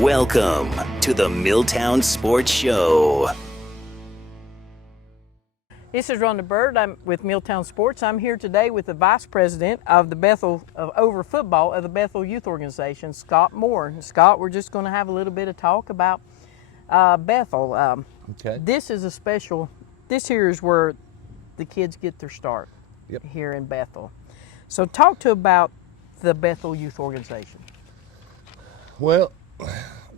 Welcome to the Milltown Sports Show. This is Rhonda Bird. I'm with Milltown Sports. I'm here today with the Vice President of the Bethel over football of the Bethel Youth Organization, Scott Moore. And Scott, we're just going to have a little bit of talk about Bethel. Okay. This is a special. This here is where the kids get their start. Yep. Here in Bethel. So talk to about the Bethel Youth Organization. Well,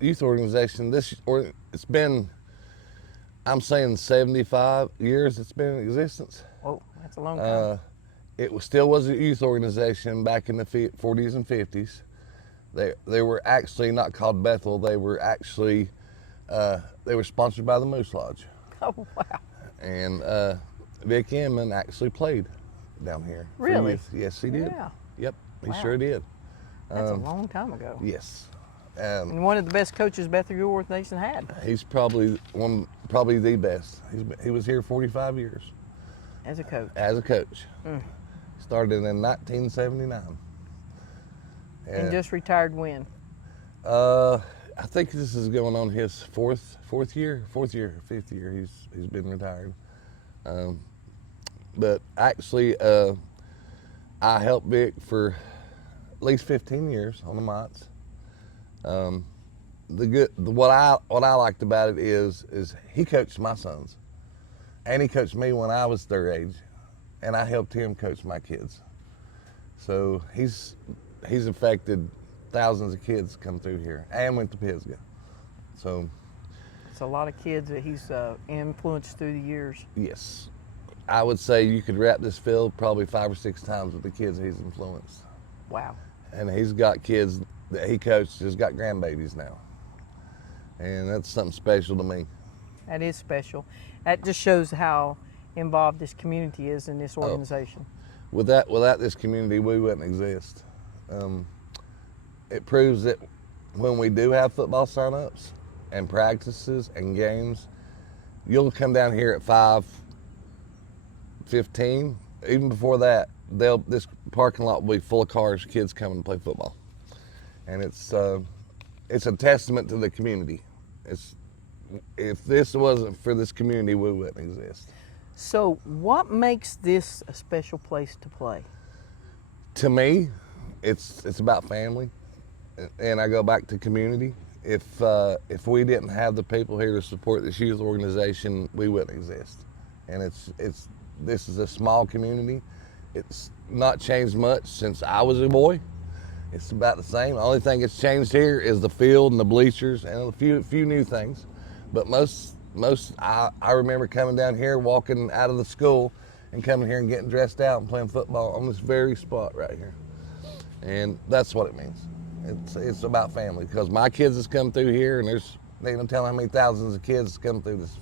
youth organization. It's been, I'm saying 75 years it's been in existence. Oh, that's a long time. Still was a youth organization back in the 40s and 50s. They were actually not called Bethel. They were actually they were sponsored by the Moose Lodge. Oh wow! And Vic Inman actually played down here. Really? Yes, he did. Yeah. Yep, he Wow. sure did. That's a long time ago. Yes. And one of the best coaches Bethel Youth Organization had. He's probably the best. He was here 45 years. As a coach. As a coach. Started in 1979. And just retired when? I think this is going on his fifth year. He's been retired. But actually, I helped Vic for at least 15 years on the Mott's. What I liked about it is he coached my sons, and he coached me when I was their age, and I helped him coach my kids. So he's affected thousands of kids come through here and went to Pisgah. So it's a lot of kids that he's influenced through the years. Yes, I would say you could wrap this field probably 5 or 6 times with the kids he's influenced. Wow. And he's got kids that he coached, has got grandbabies now. And that's something special to me. That is special. That just shows how involved this community is in this organization. Without this community, we wouldn't exist. It proves that when we do have football sign-ups and practices and games, you'll come down here at 5:15. Even before that, this parking lot will be full of cars, kids coming to play football. And it's a testament to the community. If this wasn't for this community, we wouldn't exist. So what makes this a special place to play? To me, it's about family, and I go back to community. If we didn't have the people here to support this youth organization, we wouldn't exist. And this is a small community. It's not changed much since I was a boy. It's about the same. The only thing that's changed here is the field and the bleachers and a few new things. But I remember coming down here, walking out of the school and coming here and getting dressed out and playing football on this very spot right here. And that's what it means. It's about family, because my kids has come through here, and they don't tell how many thousands of kids come through this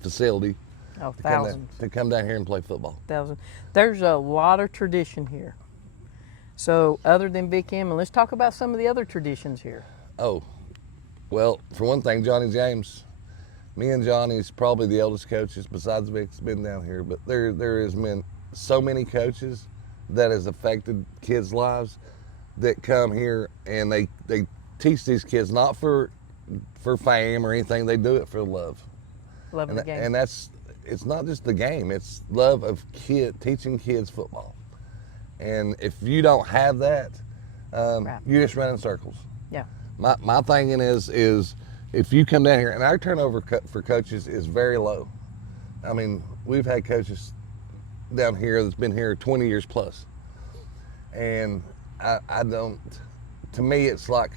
facility. Oh, thousands. To come down here and play football. Thousands. There's a lot of tradition here. So other than Vic Inman, let's talk about some of the other traditions here. Oh, well, for one thing, Johnny James, me and Johnny's probably the oldest coaches besides Vic's been down here, but there has been so many coaches that has affected kids' lives that come here, and they teach these kids not for fame or anything. They do it for love. Love of the game. And it's not just the game, it's love of teaching kids football. And if you don't have that, you just run in circles. Yeah. My thinking is if you come down here, and our turnover for coaches is very low. I mean, we've had coaches down here that's been here 20 years plus. And to me, it's like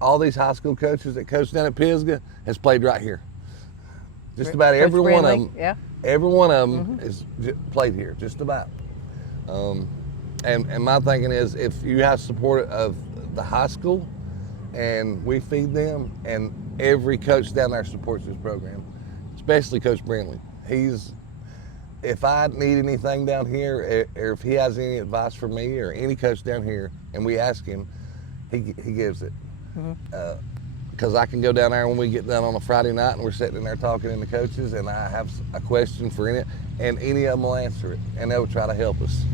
all these high school coaches that coach down at Pisgah has played right here. Just about every one of them. Yeah. Every one of them is played here, just about. And my thinking is, if you have support of the high school, and we feed them, and every coach down there supports this program, especially Coach Brindley. If I need anything down here, or if he has any advice for me or any coach down here, and we ask him, he gives it. Because I can go down there when we get done on a Friday night and we're sitting in there talking to the coaches, and I have a question for any, and any of them will answer it, and they'll try to help us.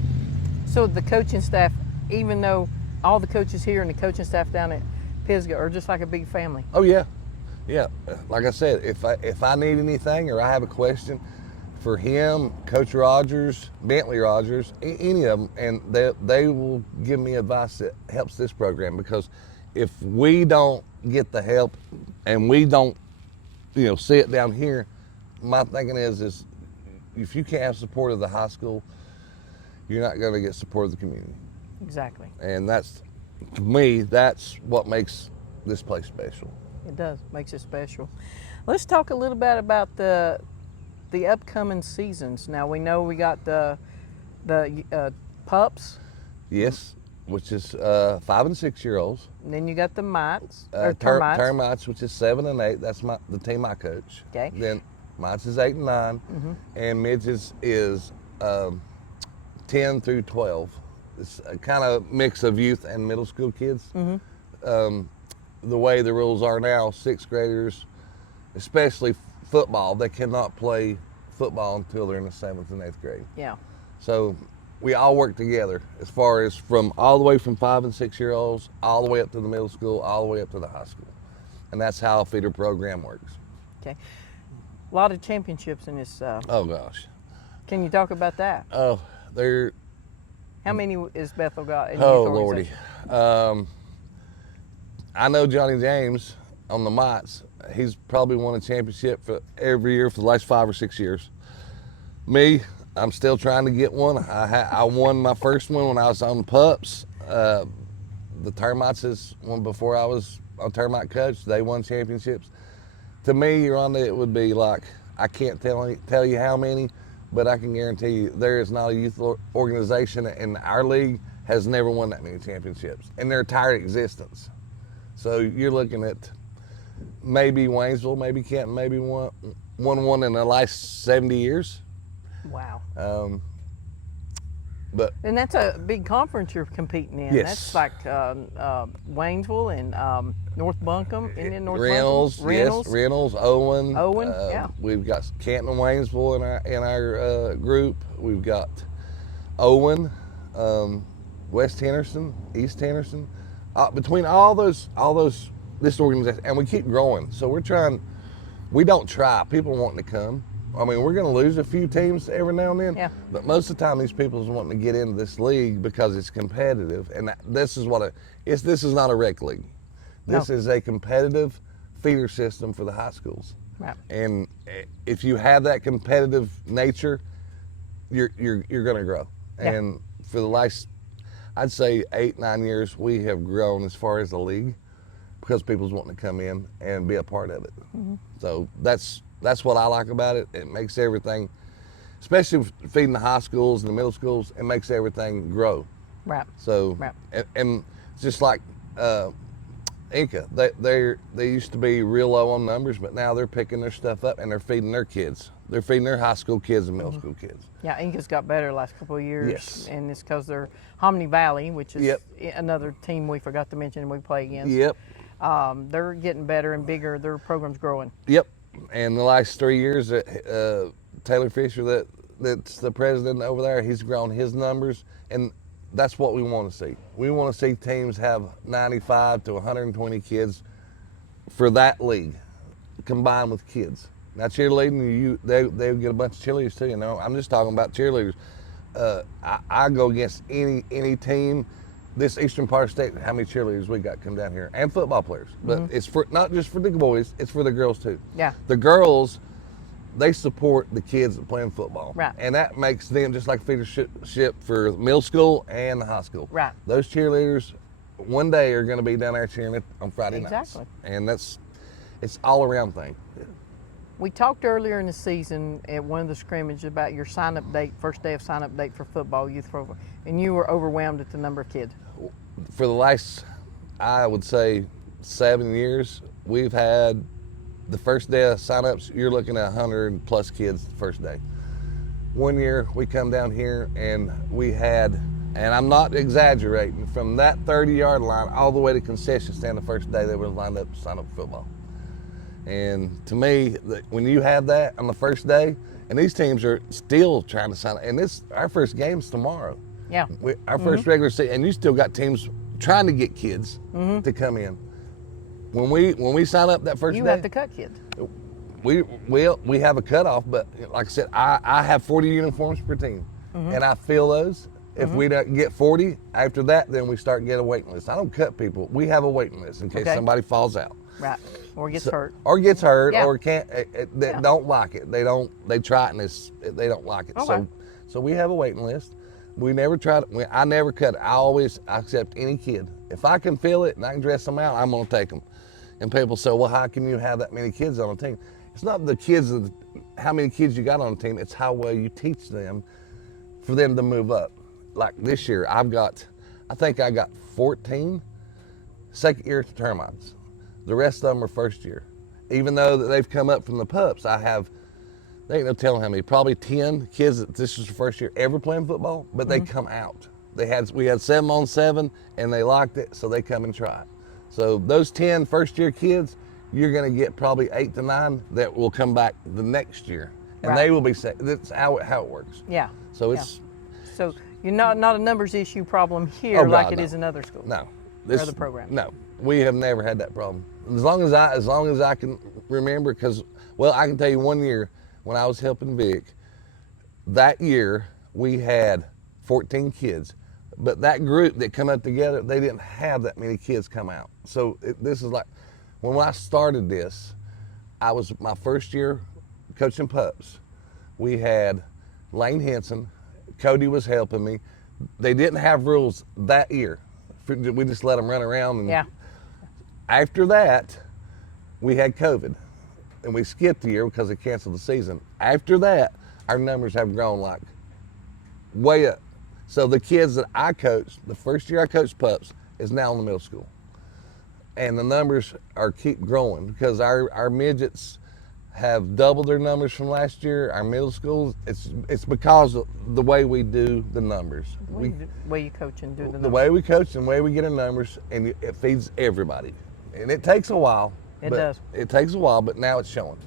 So the coaching staff, even though all the coaches here and the coaching staff down at Pisgah, or just like a big family? Oh yeah, yeah. Like I said, if I need anything or I have a question for him, Coach Rogers, Bentley Rogers, any of them, and they will give me advice that helps this program, because if we don't get the help and we don't, see it down here, my thinking is if you can't have support of the high school, you're not going to get support of the community. Exactly. And to me, that's what makes this place special. It does, makes it special. Let's talk a little bit about the upcoming seasons. Now we know we got the pups. Yes, which is 5 and 6 year olds. And then you got the mites, termites. termites. Which is 7 and 8. That's the team I coach. Okay. Then mites is 8 and 9, and midgets is 10 through 12. It's a kind of mix of youth and middle school kids. The way the rules are now, 6th graders, especially football, they cannot play football until they're in the 7th and 8th grade. Yeah. So we all work together as far as all the way from 5 and 6 year olds, all the way up to the middle school, all the way up to the high school. And that's how a feeder program works. Okay. A lot of championships in this. Oh gosh. Can you talk about that? Oh, they're. How many is Bethel got in Oh youth Lordy. organization? I know Johnny James on the mites. He's probably won a championship for every year for the last 5 or 6 years. Me, I'm still trying to get one. I won my first one when I was on the pups. The termites is one before I was a termite coach. They won championships. To me, Rhonda, it would be like, I can't tell you how many, but I can guarantee you there is not a youth organization in our league has never won that many championships in their entire existence. So you're looking at maybe Waynesville, maybe Kenton, maybe won one in the last 70 years. Wow. And that's a big conference you're competing in. Yes. That's like Waynesville and North Buncombe, and North Reynolds, Buncombe. yes, Reynolds, Owen. Yeah. We've got Canton and Waynesville in our group. We've got Owen, West Henderson, East Henderson. Between all those, this organization, and we keep growing. So we don't try. People wanting to come. I mean, we're going to lose a few teams every now and then, but most of the time these people is wanting to get into this league because it's competitive, and this is this is not a rec league. This is a competitive feeder system for the high schools. Right. And if you have that competitive nature, you're going to grow. Yeah. And for the last, I'd say 8-9 years, we have grown as far as the league because people's wanting to come in and be a part of it. So that's what I like about it. It makes everything, especially feeding the high schools and the middle schools, it makes everything grow. Right. So, and it's just like Inca, they used to be real low on numbers, but now they're picking their stuff up and they're feeding their kids. They're feeding their high school kids and middle school kids. Yeah, Inca's got better the last couple of years. Yes. And it's because they're Hominy Valley, which is Yep. another team we forgot to mention we play against. Yep. They're getting better and bigger. Their program's growing. Yep. And the last 3 years, Taylor Fisher, that's the president over there, he's grown his numbers, and that's what we want to see. We want to see teams have 95 to 120 kids for that league, combined with kids. Now cheerleading, they get a bunch of cheerleaders too. I'm just talking about cheerleaders. I go against any team. This eastern part of the state, how many cheerleaders we got come down here, and football players. But it's for not just for the boys, it's for the girls too. Yeah. The girls, they support the kids that playing football. Right. And that makes them just like feedership for middle school and the high school. Right. Those cheerleaders one day are going to be down there cheering on Friday nights. Exactly. And it's all around thing. We talked earlier in the season at one of the scrimmages about your sign-up date, first day of sign-up date for football, youth football, and you were overwhelmed at the number of kids. For the last, I would say, 7 years, we've had the first day of sign-ups, you're looking at 100 plus kids the first day. One year we come down here and we had, and I'm not exaggerating, from that 30-yard line all the way to concession stand the first day they were lined up to sign up for football. And to me, when you have that on the first day, and these teams are still trying to sign up, and our first game's tomorrow. Yeah. Our first regular season, and you still got teams trying to get kids to come in. when we sign up that first You day, have to cut kids. we have a cutoff, but like I said, I have 40 uniforms per team, and I fill those. If we don't get 40 after that, then we start getting a waiting list. I don't cut people. We have a waiting list in case somebody falls out. Right. Or gets hurt. Or gets hurt, Yeah. or can't. They don't like it. They don't. They try it and they don't like it. Okay. So we have a waiting list. We never try to. I never cut it. I always accept any kid. If I can fill it and I can dress them out, I'm gonna take them. And people say, well, how can you have that many kids on a team? It's not the kids, how many kids you got on a team. It's how well you teach them for them to move up. Like this year, I think I got 14 second-year termites. The rest of them are first year. Even though they've come up from the pups, they ain't no telling how many, probably 10 kids that this is the first year ever playing football, but they come out. We had 7-on-7 and they liked it, so they come and try it. So those 10 first-year kids, you're gonna get probably 8 to 9 that will come back the next year. And they will be set. That's how it works. Yeah. So it's... So you're not a numbers issue problem here like it is in other schools. No. Other programs. No. We have never had that problem. As long as I can remember, because, well, I can tell you one year when I was helping Vic, that year we had 14 kids, but that group that come up together, they didn't have that many kids come out. So this is like, when I started this, I was my first year coaching pups. We had Lane Henson, Cody was helping me. They didn't have rules that year. We just let them run around. And after that, we had COVID, and we skipped a year because they canceled the season. After that, our numbers have grown like way up. So the kids that I coached, the first year I coached pups, is now in the middle school. And the numbers keep growing because our midgets have doubled their numbers from last year. Our middle schools, it's because of the way we do the numbers. The way you coach and do the numbers. The way we coach and the way we get our numbers, and it feeds everybody. And it takes a while. It does. It takes a while, but now it's showing.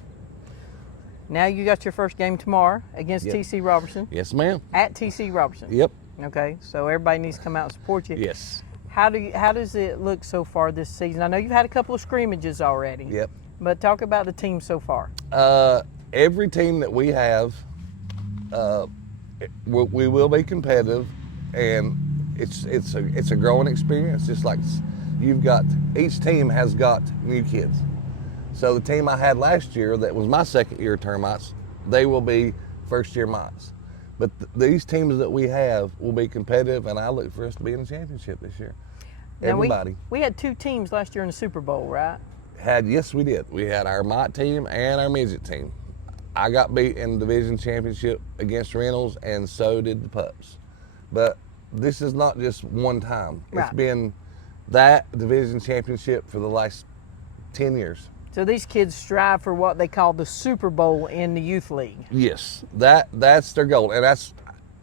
Now you got your first game tomorrow against TC Robertson. Yes, ma'am. At TC Robertson. Yep. Okay, so everybody needs to come out and support you. Yes. How does it look so far this season? I know you've had a couple of scrimmages already. Yep. But talk about the team so far. Every team that we have, we will be competitive, and it's a growing experience. Just like each team has got new kids. So the team I had last year, that was my second year termites, they will be first year mites. But these teams that we have will be competitive, and I look for us to be in the championship this year. Now Everybody. We had two teams last year in the Super Bowl, right? Yes, we did. We had our mite team and our midget team. I got beat in the division championship against Reynolds, and so did the pups. But this is not just one time. Right. It's been that division championship for the last 10 years. So these kids strive for what they call the Super Bowl in the youth league. Yes, that's their goal, and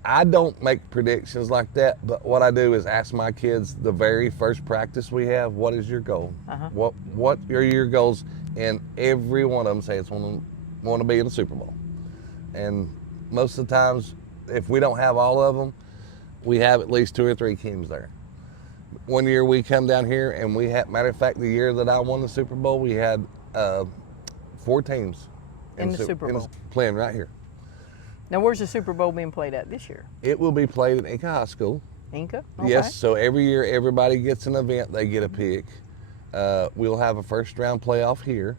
I don't make predictions like that. But what I do is ask my kids the very first practice we have, what is your goal? What are your goals? And every one of them say it's want to be in the Super Bowl. And most of the times, if we don't have all of them, we have at least 2 or 3 teams there. One year we come down here and we had, matter of fact, the year that I won the Super Bowl, we had 4 teams in the Super Bowl playing right here. Now, where's the Super Bowl being played at this year? It will be played at Inca High School. Inca? Okay. Yes, so every year everybody gets an event, they get a pick. We'll have a first round playoff here,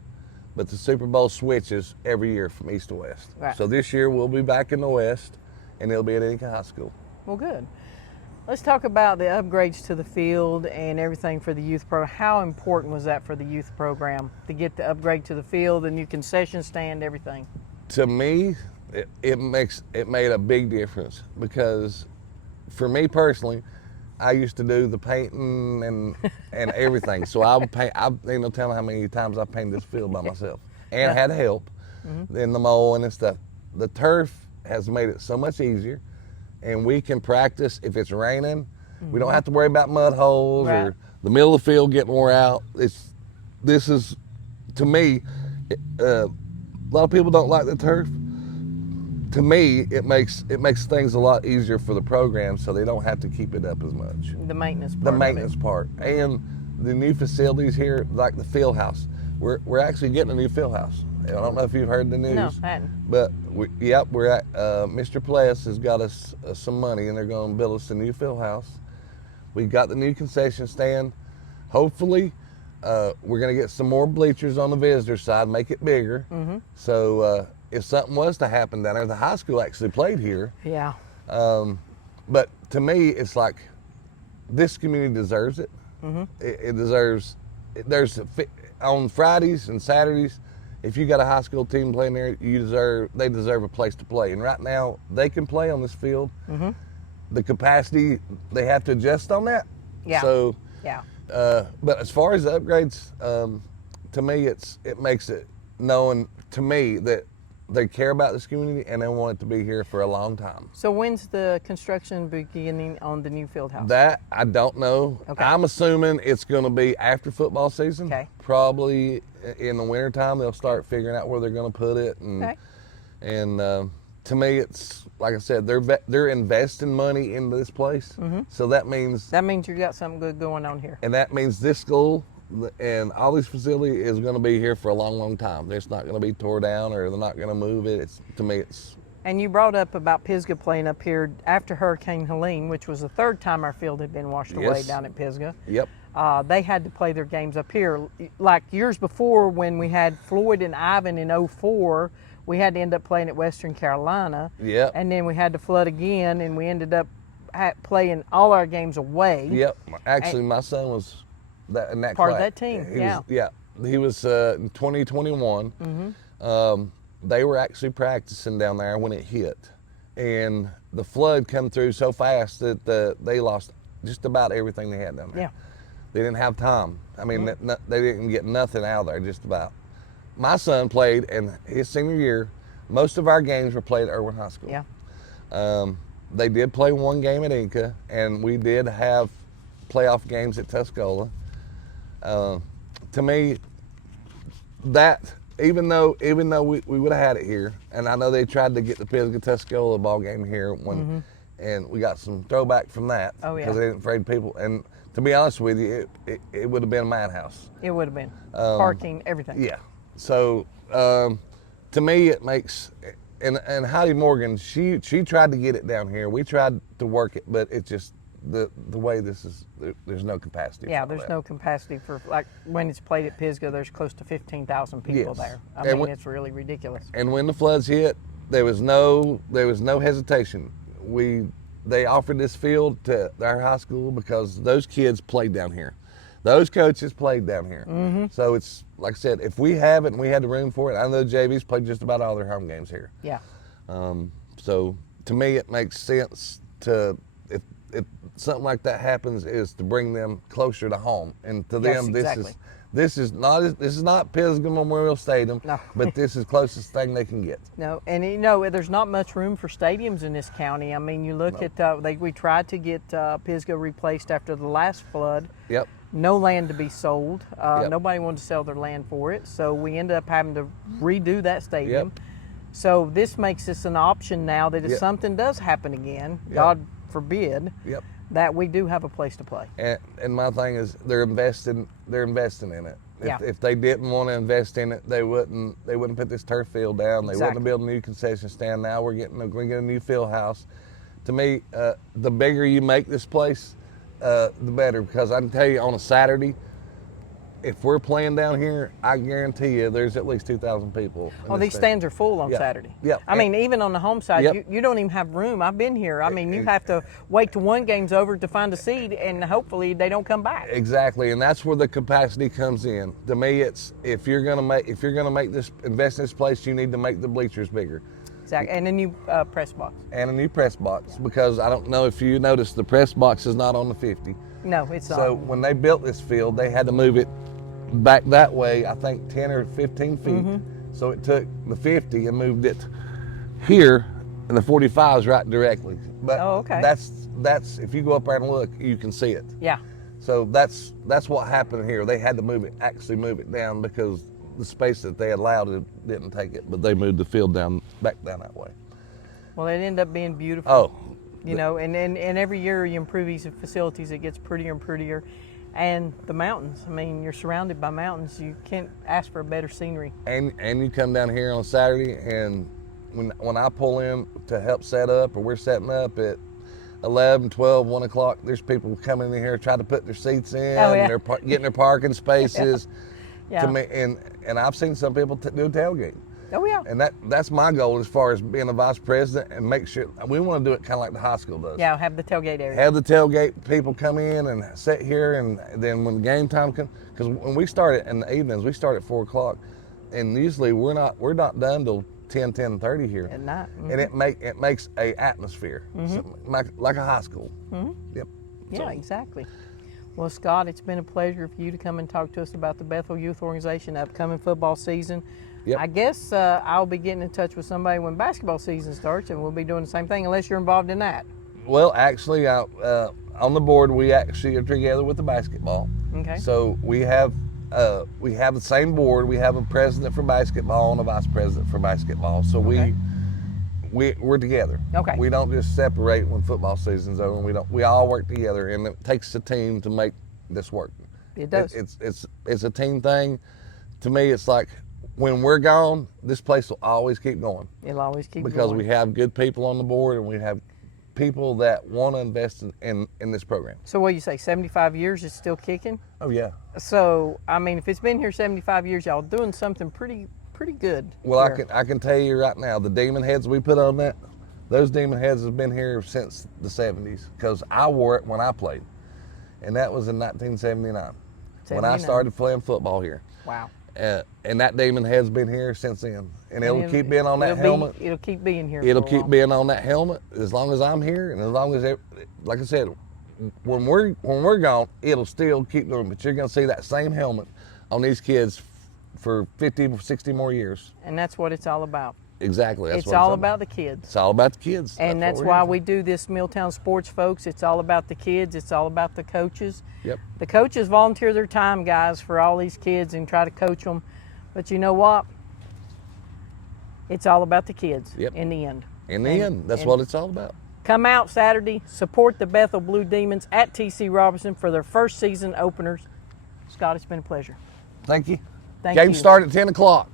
but the Super Bowl switches every year from east to west. Right. So this year we'll be back in the west, and it'll be at Inca High School. Well, good. Let's talk about the upgrades to the field and everything for the youth program. How important was that for the youth program to get the upgrade to the field, the new concession stand, everything? To me, it made a big difference, because for me personally, I used to do the painting and everything. So I would paint. I ain't no telling how many times I painted this field by myself, and had help in the mowing and stuff. The turf has made it so much easier, and we can practice if it's raining. We don't have to worry about mud holes or the middle of the field getting wore out. This is, to me, a lot of people don't like the turf. To me, it makes things a lot easier for the program, so they don't have to keep it up as much. The maintenance part. The maintenance part. And the new facilities here, like the field house. We're actually getting a new field house. I don't know if you've heard the news. No, I hadn't. But we're at Mr. Pless has got us some money, and they're going to build us a new field house. We got the new concession stand. Hopefully, we're going to get some more bleachers on the visitor side, make it bigger. Mm-hmm. So if something was to happen down there, the high school actually played here. Yeah. But to me, it's like this community deserves it. Mm-hmm. It deserves. On Fridays and Saturdays, if you got a high school team playing there, they deserve a place to play. And right now, they can play on this field. Mm-hmm. The capacity, they have to adjust on that. Yeah. So, yeah. But as far as the upgrades, to me, it makes it known to me that they care about this community and they want it to be here for a long time. So when's the construction beginning on the new field house? That I don't know. Okay. I'm assuming it's going to be after football season. Okay. Probably in the wintertime they'll start figuring out where they're going to put it. And, okay. And to me, it's like I said, they're investing money into this place. Mm-hmm. So that means you got something good going on here. And that means this school and all these facilities is going to be here for a long, long time. It's not going to be tore down or they're not going to move it. To me, it's. And you brought up about Pisgah playing up here after Hurricane Helene, which was the third time our field had been washed away down at Pisgah. Yep. They had to play their games up here. Like years before when we had Floyd and Ivan in 2004, we had to end up playing at Western Carolina. Yep. And then we had to flood again, and we ended up playing all our games away. Yep. Actually, my son was in that part class. Of that team. He was in 2021. Mm-hmm. They were actually practicing down there when it hit, and the flood come through so fast that they lost just about everything they had down there. Yeah. They didn't have time. I mean, they didn't get nothing out of there, just about. My son played, and his senior year, most of our games were played at Irwin High School. Yeah. They did play one game at Inca, and we did have playoff games at Tuscola. To me, that even though we would have had it here, and I know they tried to get the Pisgah Tuscola ball game here when, and we got some throwback from that because they didn't afraid people. And to be honest with you, it would have been a madhouse. It would have been parking, everything. Yeah. So to me, it makes. And Heidi Morgan, she tried to get it down here. We tried to work it, but it just the way this is, there's no capacity. Yeah, there's no capacity for, like when it's played at Pisgah, there's close to 15,000 people there. I mean, it's really ridiculous. And when the floods hit, there was no hesitation. They offered this field to our high school because those kids played down here. Those coaches played down here. Mm-hmm. So it's, like I said, if we have it and we had the room for it, I know the JVs played just about all their home games here. Yeah. So to me, it makes sense to, if something like that happens, is to bring them closer to home. And to them, this is not Pisgah Memorial Stadium, no. But this is closest thing they can get. No, and there's not much room for stadiums in this county. I mean, you look at, we tried to get Pisgah replaced after the last flood. Yep. No land to be sold. Nobody wanted to sell their land for it, so we ended up having to redo that stadium. Yep. So this makes this an option now that if something does happen again, God forbid, that we do have a place to play. And my thing is, they're investing in it. If they didn't want to invest in it, they wouldn't put this turf field down. They wouldn't build a new concession stand. Now we're going to get a new field house. To me, the bigger you make this place, the better, because I can tell you on a Saturday, if we're playing down here, I guarantee you there's at least 2,000 people. These stands are full on Saturday. Yeah. I mean, even on the home side, you don't even have room. I've been here. I mean, you have to wait till one game's over to find a seat, and hopefully they don't come back. Exactly, and that's where the capacity comes in. To me, it's if you're gonna make this, invest in this place, you need to make the bleachers bigger. Exactly, and a new press box. And a new press box, because I don't know if you noticed, the press box is not on the 50. No, it's not. So when they built this field, they had to move it back that way, I think 10 or 15 feet. Mm-hmm. So it took the 50 and moved it here, and the 45 is right directly. But that's if you go up there and look, you can see it. Yeah. So that's what happened here. They had to move it down because the space that they allowed it didn't take it, but they moved the field back down that way. Well, it ended up being beautiful. Oh. You know, and every year you improve these facilities, it gets prettier and prettier. And the mountains. I mean, you're surrounded by mountains. You can't ask for a better scenery. And you come down here on Saturday, and when I pull in to help set up, or we're setting up at 11, 12, 1 o'clock, there's people coming in here trying to put their seats in. Oh, yeah. They're getting their parking spaces. Yeah. To me, and I've seen some people do tailgate. Oh, yeah. And that's my goal as far as being a vice president, and make sure we want to do it kind of like the high school does. Yeah, have the tailgate area. Have the tailgate, people come in and sit here, and then when game time comes, because when we start in the evenings, we start at 4 o'clock, and usually we're not done till 10:30 here. At night. Mm-hmm. And it makes a atmosphere, so, like a high school. Mm-hmm. Yep. Yeah, So, exactly. Well, Scott, it's been a pleasure for you to come and talk to us about the Bethel Youth Organization upcoming football season. Yep. I guess I'll be getting in touch with somebody when basketball season starts, and we'll be doing the same thing, unless you're involved in that. Well, actually, on the board, we actually are together with the basketball. Okay. So we have the same board. We have a president for basketball and a vice president for basketball. So Okay. we're together. Okay. We don't just separate when football season's over. We all work together, and it takes a team to make this work. It does. It's a team thing. To me, it's like, when we're gone, this place will always keep going. It'll always keep because going. we have good people on the board, and we have people that want to invest in this program. So what do you say, 75 years is still kicking? Oh yeah. So, I mean, if it's been here 75 years, y'all doing something pretty good. Well, here. I can tell you right now, the demon heads we put on that, those demon heads have been here since the 70s, because I wore it when I played, and that was in 1979 when I started playing football here. Wow. And that demon head's been here since then, and it'll keep being on that helmet. It'll keep being here. It'll for a keep while. being on that helmet as long as I'm here, and as long as, like I said, when we're gone, it'll still keep going. But you're gonna see that same helmet on these kids for 50, 60 more years. And that's what it's all about. Exactly. That's It's what all about the kids. It's all about the kids. And that's why we do this Milltown Sports, folks. It's all about the kids. It's all about the coaches. Yep. The coaches volunteer their time, guys, for all these kids and try to coach them. But you know what? It's all about the kids in the end. In the end, that's what it's all about. Come out Saturday, support the Bethel Blue Demons at TC Robinson for their first season openers. Scott, it's been a pleasure. Thank you. Thank Game you. start at 10 o'clock.